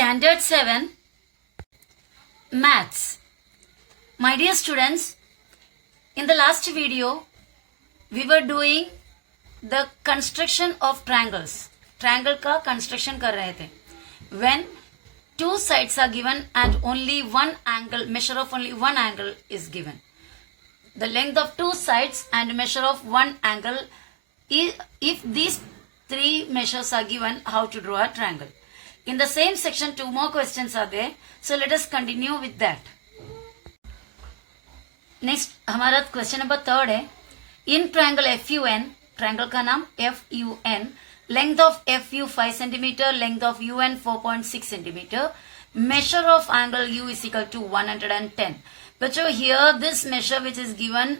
Standard 7 Maths. My dear students, in the last video, we were doing the construction of triangles. Triangle का construction कर रहे थे. When two sides are given and only one angle, measure of only one angle is given. The length of two sides and measure of one angle, if these three measures are given, how to draw a triangle. In the same section, two more questions are there. So let us continue with that. Next, हमारा question number 3 है. In triangle FUN, triangle का नाम FUN, length of FU 5 cm, length of UN 4.6 cm, measure of angle U is equal to 110. बच्चों, here this measure which is given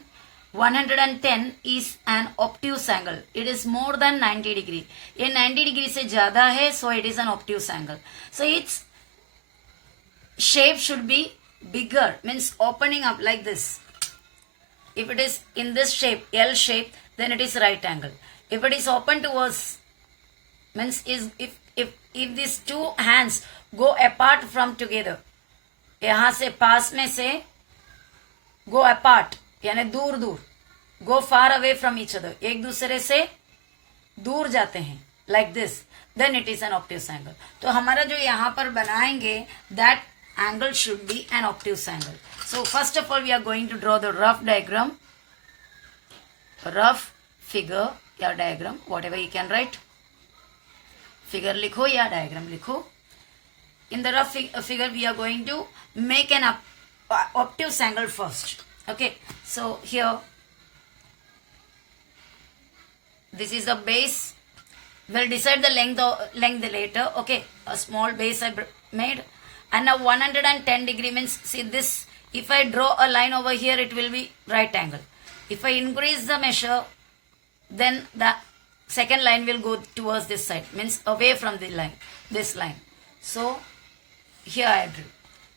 110 is an obtuse angle. It is more than 90 degree. ये 90 degree से ज़्यादा है, so it is an obtuse angle. So its shape should be bigger, means opening up like this. If it is in this shape, L shape, then it is right angle. If it is open towards, means is if these two hands go apart from together, यहाँ से पास में से go apart, यानी दूर दूर, go far away from each other, एक दूसरे से दूर जाते हैं, like this, then it is an obtuse angle. तो हमारा जो यहाँ पर बनाएंगे, that angle should be an obtuse angle. So first of all, we are going to draw the rough diagram, rough figure या diagram, whatever you can write. Figure लिखो या diagram लिखो. In the rough figure, we are going to make an obtuse angle first. Okay, so here, this is the base. We'll decide the length later. Okay, a small base I made. And now 110 degree means, see this, if I draw a line over here, it will be right angle. If I increase the measure, then the second line will go towards this side, means away from the line, this line. So here I drew.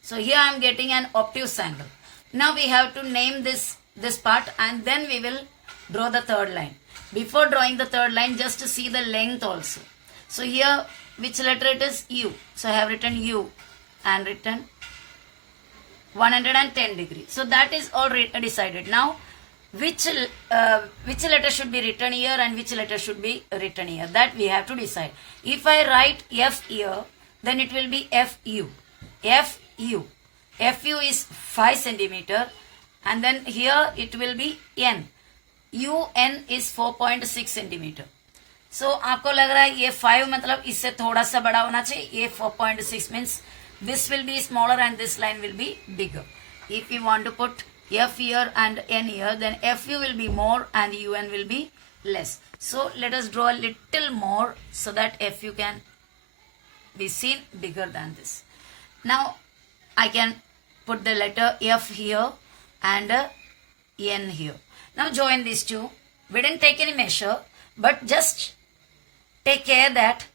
So here I am getting an obtuse angle. Now we have to name this part and then we will draw the third line. Before drawing the third line, just to see the length also. So here, which letter it is? U. So I have written U and written 110 degree. So that is already decided. Now, which letter should be written here and which letter should be written here? That we have to decide. If I write F here, then it will be FU. FU. FU is 5 centimeter, and then here it will be N. UN is 4.6 centimeter. So आपको लग रहा है ये 5 मतलब इससे थोड़ा सा बड़ा होना चाहिए. ये 4.6 means this will be smaller and this line will be bigger. If we want to put F here and N here, then FU will be more and UN will be less. So let us draw a little more so that FU can be seen bigger than this. Now I can put the letter F here and N here. Now join these two. We didn't take any measure, but just take care that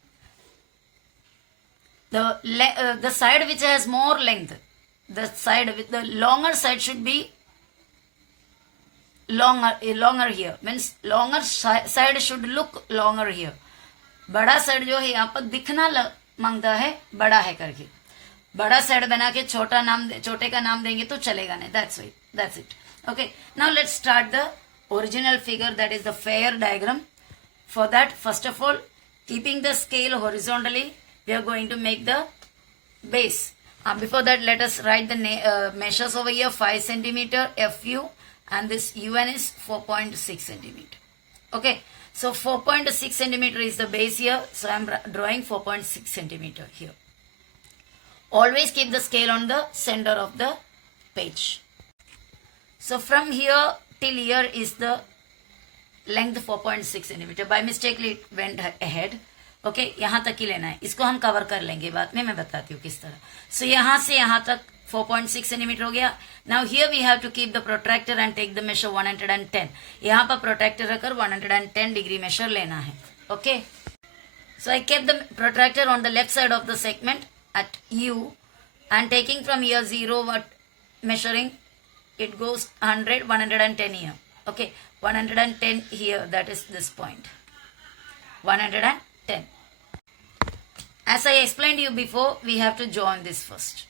the side which has more length, the side with the longer side should be longer here. Means longer side should look longer here. बड़ा side जो है यहाँ पर दिखना मांगता है बड़ा है करके. बड़ा साइड बना के छोटे का नाम देंगे तो चलेगा नहीं. That's it. Okay, now let's start the original figure, that is the fair diagram. For that, first of all, keeping the scale horizontally, we are going to make the base. Before that, let us write the measures over here. 5 centimeter FU and this UN is 4.6 centimeter. Okay, so 4.6 centimeter is the base here. So I am drawing 4.6 centimeter here. Always keep the scale on the center of the page. So from here till here is the length 4.6 centimeter. By mistakenly it went ahead. Okay, यहाँ तक ही लेना है. इसको हम cover कर लेंगे बाद में, मैं बताती हूँ किस तरह. So यहाँ से यहाँ तक 4.6 centimeter हो गया. Now here we have to keep the protractor and take the measure 110. यहाँ पर protractor रखकर 110 degree measure लेना है. Okay. So I kept the protractor on the left side of the segment at U and taking from here 0, what measuring, it goes 100, 110 here. Okay, 110 here, that is this point. 110. As I explained you before, we have to join this first,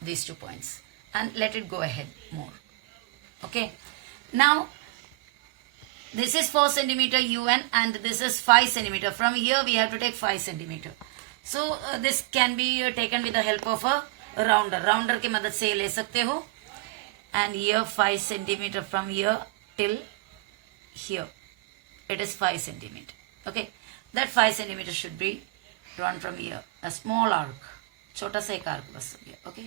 these 2 points, and let it go ahead more. Okay. Now, this is 4 centimeter UN and this is 5 centimeter. From here, we have to take 5 centimeter. So, this can be taken with the help of a rounder. Rounder की मदद से ले सकते हो. And here 5 centimeter from here till here. It is 5 centimeter. Okay. That 5 centimeter should be drawn from here. A small arc. छोटा सा एक arc बस हो गया. Okay.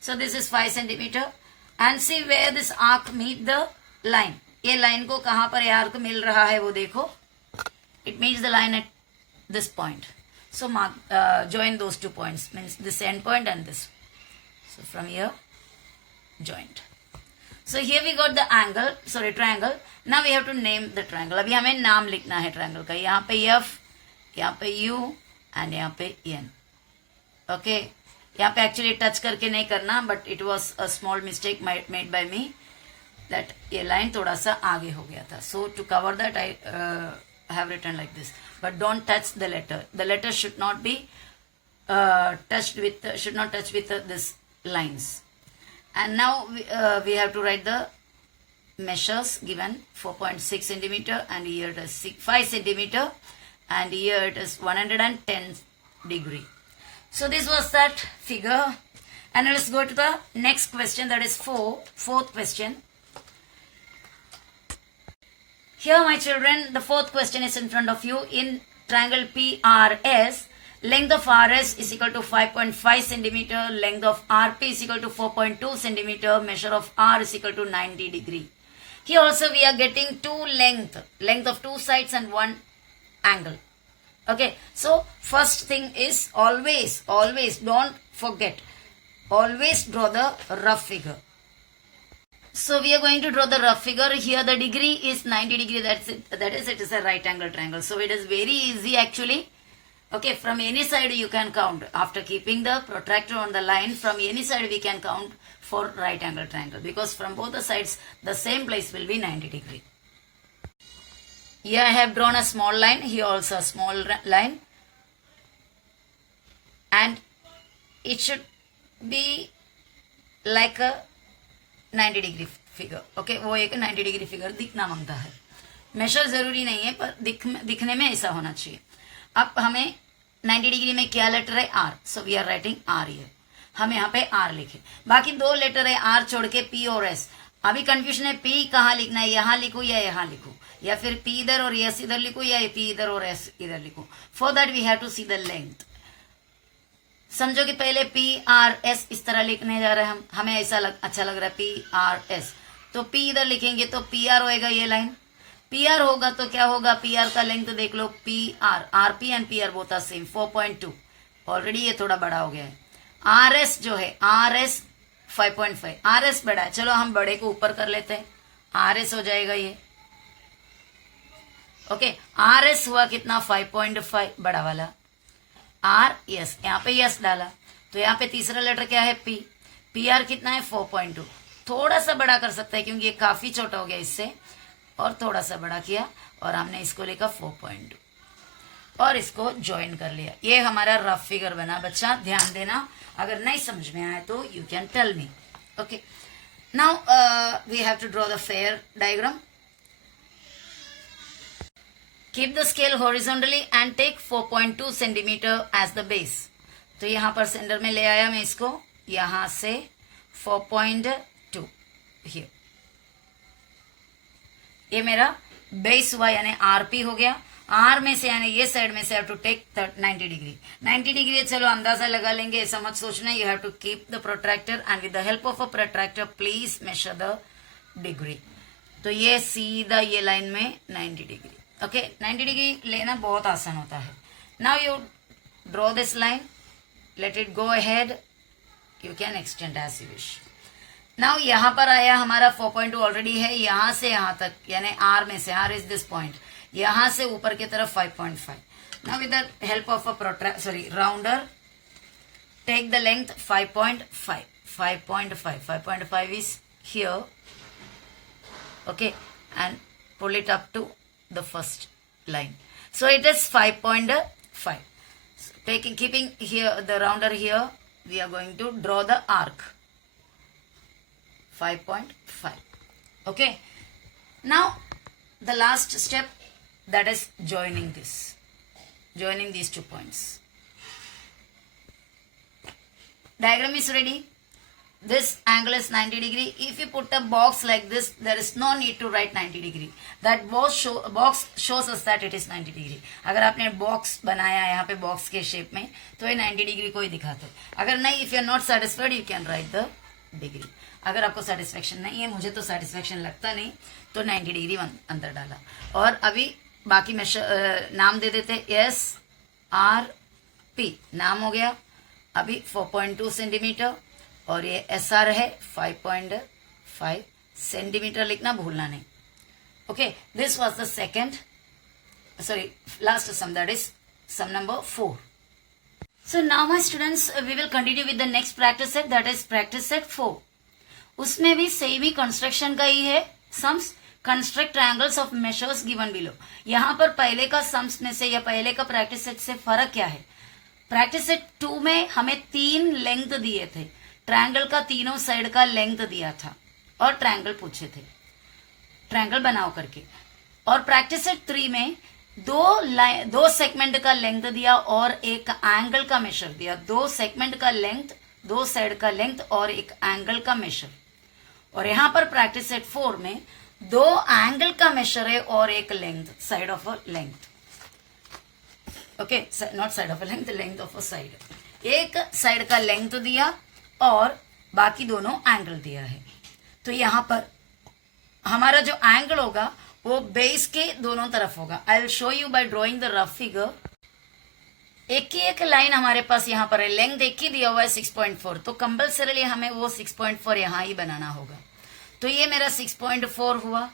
So this is 5 centimeter. And see where this arc meet the line. ये line को कहाँ पर ये arc मिल रहा है वो देखो. It meets the line at this point. So mark, join those 2 points. Means this end point and this. So from here, joined. So here we got the angle, sorry triangle. Now we have to name the triangle. अभी हमें नाम लिखना है triangle का. यहाँ पे F, यहाँ पे U and यहाँ पे N. Okay. यहाँ पे actually touch करके नहीं करना, but it was a small mistake made by me. That ये line थोड़ा सा आगे हो गया था. So to cover that I have written like this. But don't touch the letter. The letter should not be touch with this lines. And now we have to write the measures given 4.6 centimeter and here it is 5 centimeter and here it is 110 degree. So this was that figure. And let's go to the next question, that is fourth question. Here, my children, the 4th question is in front of you. In triangle PRS, length of RS is equal to 5.5 centimeter, length of RP is equal to 4.2 centimeter, measure of R is equal to 90 degree. Here also we are getting 2 length of 2 sides and 1 angle. Okay, so first thing is always don't forget, always draw the rough figure. So we are going to draw the rough figure. Here the degree is 90 degree. That's it. That is, it is a right angle triangle. So it is very easy actually. Okay, from any side you can count. After keeping the protractor on the line, from any side we can count for right angle triangle. Because from both the sides, the same place will be 90 degree. Here I have drawn a small line. Here also a small line. And it should be like a 90 degree figure. Okay, वो एक 90 degree figure दिखना मांगता है. Major जरूरी नहीं है पर दिखने में ऐसा होना चाहिए. अब हमें 90 डिग्री में क्या लेटर है? R. So we are writing R here. हम यहाँ पे आर लिखे. बाकी 2 लेटर है आर छोड़ के पी और एस. अभी कंफ्यूजन है पी कहाँ लिखना है, यहाँ लिखूं या यहाँ लिखूं, या फिर पी इधर और एस इधर लिखूं या पी इधर और एस इधर लिखूं. For that we have to see the length. समझो कि पहले पी आर एस इस तरह लिखने जा रहे हैं हम. हमें ऐसा अच्छा लग रहा है पी आर एस. तो पी इधर लिखेंगे तो पी आर होएगा ये लाइन. पी आर होगा तो क्या होगा? पी आर का लेंथ देख लो. P R, R P and P R both are same 4.2. Already ये थोड़ा बड़ा हो गया है. आर एस जो है आर एस 5.5. आर एस बड़ा है. चलो हम बड़े को ऊपर कर लेते हैं. आर एस हो जाएगा ये. ओके, आर एस हुआ कितना? 5.5 बड़ा वाला. आर यस, यहाँ पे यस डाला तो यहाँ पे तीसरा लेटर क्या है? पी. पी आर कितना है? 4.2. थोड़ा सा बड़ा कर सकता है क्योंकि ये काफी छोटा हो गया इससे, और थोड़ा सा बड़ा किया और हमने इसको लिखा 4.2 और इसको ज्वाइन कर लिया. ये हमारा रफ फिगर बना. बच्चा ध्यान देना, अगर नहीं समझ में आए तो you can tell me. Okay, now we have to draw the fair diagram. Keep the scale horizontally and take 4.2 centimeter as the base. तो यहाँ पर सेंटर में ले आया मैं इसको, यहाँ से 4.2 here. ये मेरा बेस हुआ यानी आरपी हो गया. आर में से यानी ये साइड में से have to take 90 degree. 90 degree चलो अंदाजा लगा लेंगे, ऐसा मत सोचना. You have to keep the protractor and with the help of a protractor please measure the degree. तो ये सीधा ये लाइन में 90 डिग्री. ओके, 90 डिग्री लेना बहुत आसान होता है. Now you draw this line, let it go ahead. You can extend as you wish. Now यहाँ पर आया हमारा 4.2 ऑलरेडी है. यहाँ से यहाँ तक यानी आर में से, आर इज दिस पॉइंट, यहाँ से ऊपर की तरफ 5.5. Now with the help of a rounder take the length 5.5. 5.5 is here. Okay, and pull it up to the first line. So it is 5.5. Keeping here the rounder here, we are going to draw the arc. 5.5. Okay. Now the last step, that is joining this. Joining these 2 points. Diagram is ready. This angle is 90 degree. If you put a box like this, there is no need to write 90 degree. That box shows us that it is 90 degree. अगर आपने box बनाया यहाँ पे box के shape में, तो ये 90 degree को ही दिखाता है. अगर नहीं, if you are not satisfied, you can write the degree. अगर आपको satisfaction नहीं है, मुझे तो satisfaction लगता नहीं, तो 90 degree अंदर डाला. और अभी बाकी नाम दे देते. S R P नाम हो गया. अभी 4.2 सेंटीमीटर और ये SR है 5.5 सेंटीमीटर. लिखना भूलना नहीं. Okay, this was the second, sorry last sum, that is sum number 4. So now my students, we will continue with the next practice set, that is practice set 4. उसमें भी same ही construction का ही है. Sums construct triangles of measures given below. यहाँ पर पहले का सम्स में से या पहले का प्रैक्टिस सेट से फर्क क्या है? प्रैक्टिस सेट 2 में हमें 3 लेंथ दिए थे. ट्रायंगल का तीनों साइड का लेंथ दिया था और ट्रायंगल पूछे थे, ट्रायंगल बनाओ करके. और प्रैक्टिस सेट 3 में दो सेगमेंट का लेंथ दिया और एक एंगल का मेजर दिया. 2 सेगमेंट का लेंथ, 2 साइड का लेंथ और एक एंगल का मेजर. और यहाँ पर प्रैक्टिस सेट 4 में 2 एंगल का मेजर है और एक length, side of a length. Okay, not side of a length, length of a side. एक साइड का लेंथ दिया और बाकी दोनों एंगल दिया है. तो यहां पर हमारा जो एंगल होगा वो बेस के दोनों तरफ होगा. I will show you bye drawing the rough figure. एक ही एक लाइन हमारे पास यहाँ पर है. लेंथ एक ही दिया हुआ है 6.4, तो कंपल्सरीली हमें वो 6.4 यहां ही बनाना होगा. तो ये मेरा 6.4 हुआ,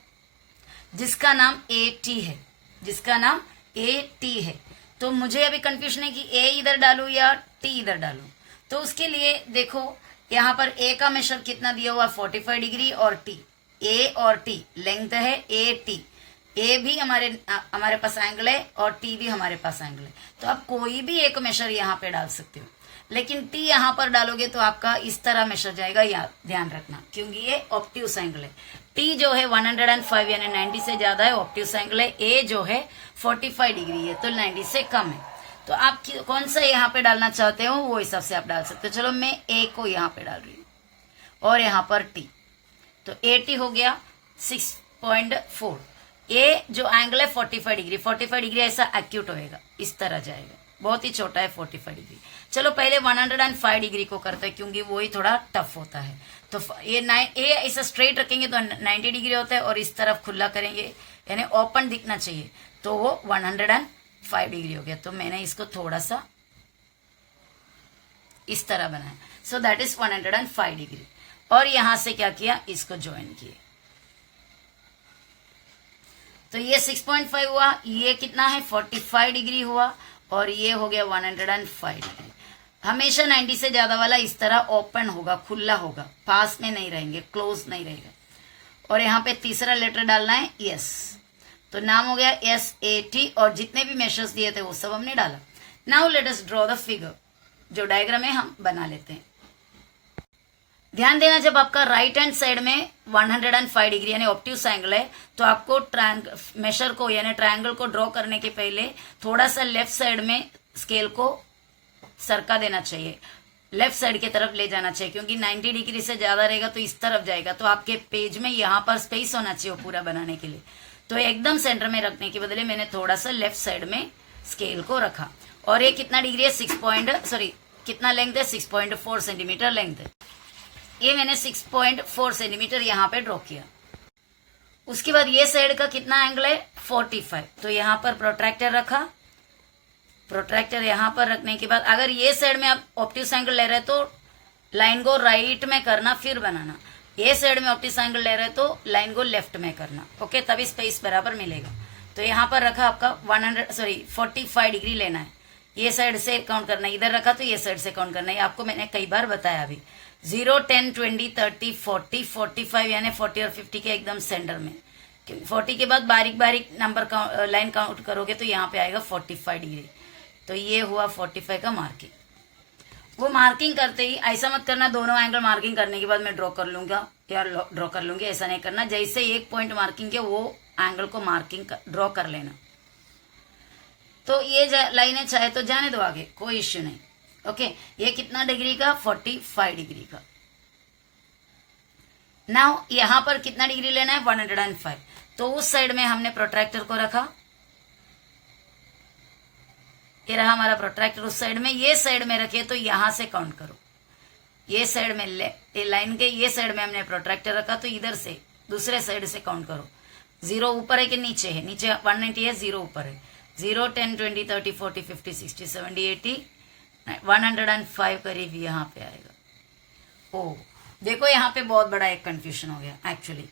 जिसका नाम AT है, जिसका नाम AT है. तो मुझे अभी कंफ्यूजन है कि A इधर डालू या T इधर डालू. तो उसके लिए देखो, यहाँ पर A का मेजर कितना दिया हुआ 45 डिग्री और T, A और T लेंथ है AT. A भी हमारे पास एंगल है और T भी हमारे पास एंगल है. तो आप कोई भी एक मेजर यहाँ पे डाल सकते हो, लेकिन T यहाँ पर डालोगे तो आपका इस तरह मेजर जाएगा. याद ध्यान रखना, क्योंकि ये ऑब्ट्यूस एंगल है. T जो है 105 यानी 90 से ज्यादा है, ऑब्ट्यूस एंगल है. A जो है 45 डिग्री है, तो 90 से कम है. तो आप कौन सा यहाँ पे डालना चाहते हो वो हिसाब से आप डाल सकते हो. चलो मैं A को यहाँ पे डाल रही हूँ और यहाँ पर T, तो AT हो गया 6.4. A जो एंगल है 45 डिग्री, 45 डिग्री ऐसा एक्यूट होएगा, इस तरह जाएगा. बहुत ही छोटा है 45 डिग्री. चलो पहले 105 डिग्री को करते हैं, क्योंकि वो ही थोड़ा टफ होता है. तो ये A ऐसा स्ट्रेट रखेंगे तो 90 डिग्री होता है और इस तरफ खुला करेंगे यानी ओपन दिखना चाहिए, तो वो 105 डिग्री हो गया. तो मैंने इसको थोड़ा सा इस तरह बनाया. So that is 105 degree. और यहां से क्या किया, इसको ज्वाइन किए. तो ये 6.5 हुआ, ये कितना है 45 डिग्री हुआ और ये हो गया 105 डिग्री. हमेशा 90 से ज्यादा वाला इस तरह ओपन होगा, खुला होगा, पास में नहीं रहेंगे, क्लोज नहीं रहेगा. और यहाँ पे तीसरा लेटर डालना है यस. तो नाम हो गया SAT और जितने भी मेजर्स दिए थे वो सब हमने डाला. Now let us draw the figure. जो डायग्राम है हम बना लेते हैं. ध्यान देना, जब आपका राइट हैंड साइड में 105 डिग्री यानी ऑब्ट्यूस एंगल है, तो आपको मेजर को यानी ट्रायंगल को ड्रॉ करने के पहले थोड़ा सा लेफ्ट साइड में स्केल को सरका देना चाहिए, लेफ्ट साइड की तरफ ले जाना चाहिए, क्योंकि 90 डिग्री से ज्यादा रहेगा तो इस तरफ जाएगा. तो आपके पेज में यहाँ पर स्पेस होना चाहिए पूरा बनाने के लिए. तो एकदम सेंटर में रखने के बदले मैंने थोड़ा सा लेफ्ट साइड में स्केल को रखा. और ये कितना डिग्री है, कितना लेंथ है 6.4 सेंटीमीटर लेंथ है. ये मैंने 6.4 सेंटीमीटर यहाँ पे ड्रॉ किया. उसके बाद ये साइड का कितना एंगल है 45. तो यहाँ पर प्रोट्रैक्टर रखा. प्रोट्रैक्टर यहाँ पर रखने के बाद अगर ये साइड में आप ऑब्ट्यूस एंगल ले रहे तो लाइन को राइट में करना फिर बनाना. ये साइड में ऑब्ट्यूस एंगल ले रहे तो लाइन को लेफ्ट में करना. ओके, तभी स्पेस बराबर मिलेगा. तो यहाँ पर रखा आपका 45 डिग्री लेना है. ये साइड से काउंट करना है, इधर रखा तो ये साइड से काउंट करना है. आपको मैंने कई बार बताया अभी. 0, 10, 20, 30, 40, 45 यानी 40 और 50 के एकदम सेंटर में. 40 के बाद बारीक बारीक नंबर लाइन काउंट करोगे तो यहाँ पे आएगा 45 डिग्री। तो ये हुआ 45 का मार्किंग। वो मार्किंग करते ही ऐसा मत करना दोनों एंगल मार्किंग करने के बाद मैं ड्रॉ कर लूंगा या ड्रॉ कर लूंगी, ऐसा नहीं करना। जैसे एक पॉइंट मार्किंग के वो एंगल को मार्किंग ड्रॉ कर लेना। तो ये लाइनें चाहे तो जाने दो आगे, कोई इश्यू नहीं। ओके, ये कितना डिग्री का? 45 डिग्री का। नाउ यहां पर कितना डिग्री लेना है? 105। तो उस साइड में हमने प्रोट्रैक्टर को रखा, ये रहा हमारा प्रोट्रैक्टर उस साइड में। ये साइड में रखे तो यहां से काउंट करो, ये साइड में लाइन के ये साइड में हमने प्रोट्रैक्टर रखा तो इधर से दूसरे साइड से काउंट करो। 0 ऊपर है कि नीचे है? नीचे 190 है, 0 ऊपर है। 0, 10, 20, 30, 40, 50, 60, 70, 80, 105 करीब यहाँ पे आएगा। ओ देखो यहाँ पे बहुत बड़ा एक कंफ्यूजन हो गया एक्चुअली,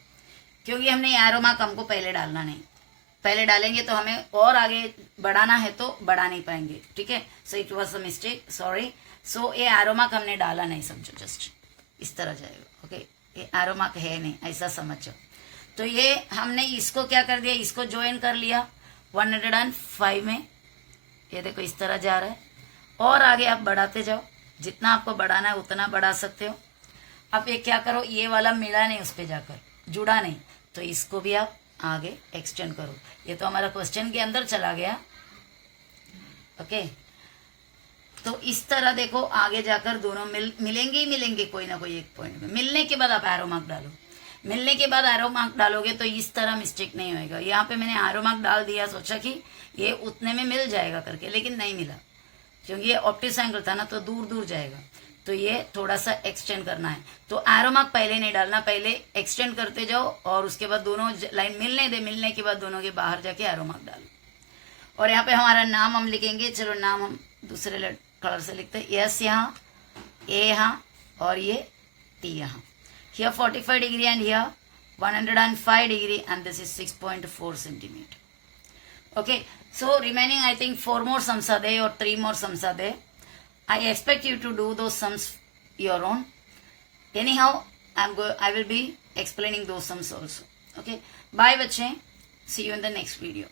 क्योंकि हमने एरो मार्क हमको पहले डालना नहीं, पहले डालेंगे तो हमें और आगे बढ़ाना है तो बढ़ा नहीं पाएंगे। ठीक है, so it was a mistake, sorry. So ये एरो मार्क हमने डाला नहीं, समझो जस्ट इस तरह जाएगा। ओके, ये एरो मार्क है नहीं, ऐसा समझो। तो ये हमने इसको क्या कर दिया, इसको ज्वाइन कर लिया 105 में। ये देखो इस तरह जा रहा है और आगे आप बढ़ाते जाओ, जितना आपको बढ़ाना है उतना बढ़ा सकते हो। अब ये क्या करो, ये वाला मिला नहीं, उस पर जाकर जुड़ा नहीं, तो इसको भी आप आगे एक्सटेंड करो। ये तो हमारा क्वेश्चन के अंदर चला गया। ओके, तो इस तरह देखो आगे जाकर दोनों मिलेंगे ही मिलेंगे कोई ना कोई एक पॉइंट में। मिलने के बाद आप एरो मार्क डालो, मिलने के बाद एरो मार्क डालोगे तो इस तरह मिस्टेक नहीं होएगा। यहाँ पे मैंने एरो मार्क डाल दिया, सोचा कि ये उतने में मिल जाएगा करके, लेकिन नहीं मिला, क्योंकि ये ऑप्टिक्स एंगल था ना तो दूर दूर जाएगा। तो ये थोड़ा सा एक्सटेंड करना है, तो एरो मार्क पहले नहीं डालना, पहले एक्सटेंड करते जाओ और उसके बाद दोनों लाइन मिलने दे, मिलने के बाद दोनों के बाहर जाके एरो मार्क डालो। और यहाँ पे हमारा नाम हम लिखेंगे, चलो नाम हम दूसरे कलर से लिखते हैं। एस यहाँ, ए यहाँ और ये टी यहाँ। Here 45 degree and here 105 degree, and this is 6.4 centimeter. Okay, so remaining I think 4 more sums are there or 3 more sums are there. I expect you to do those sums your own. Anyhow, I will be explaining those sums also. Okay, bye बच्चे, see you in the next video.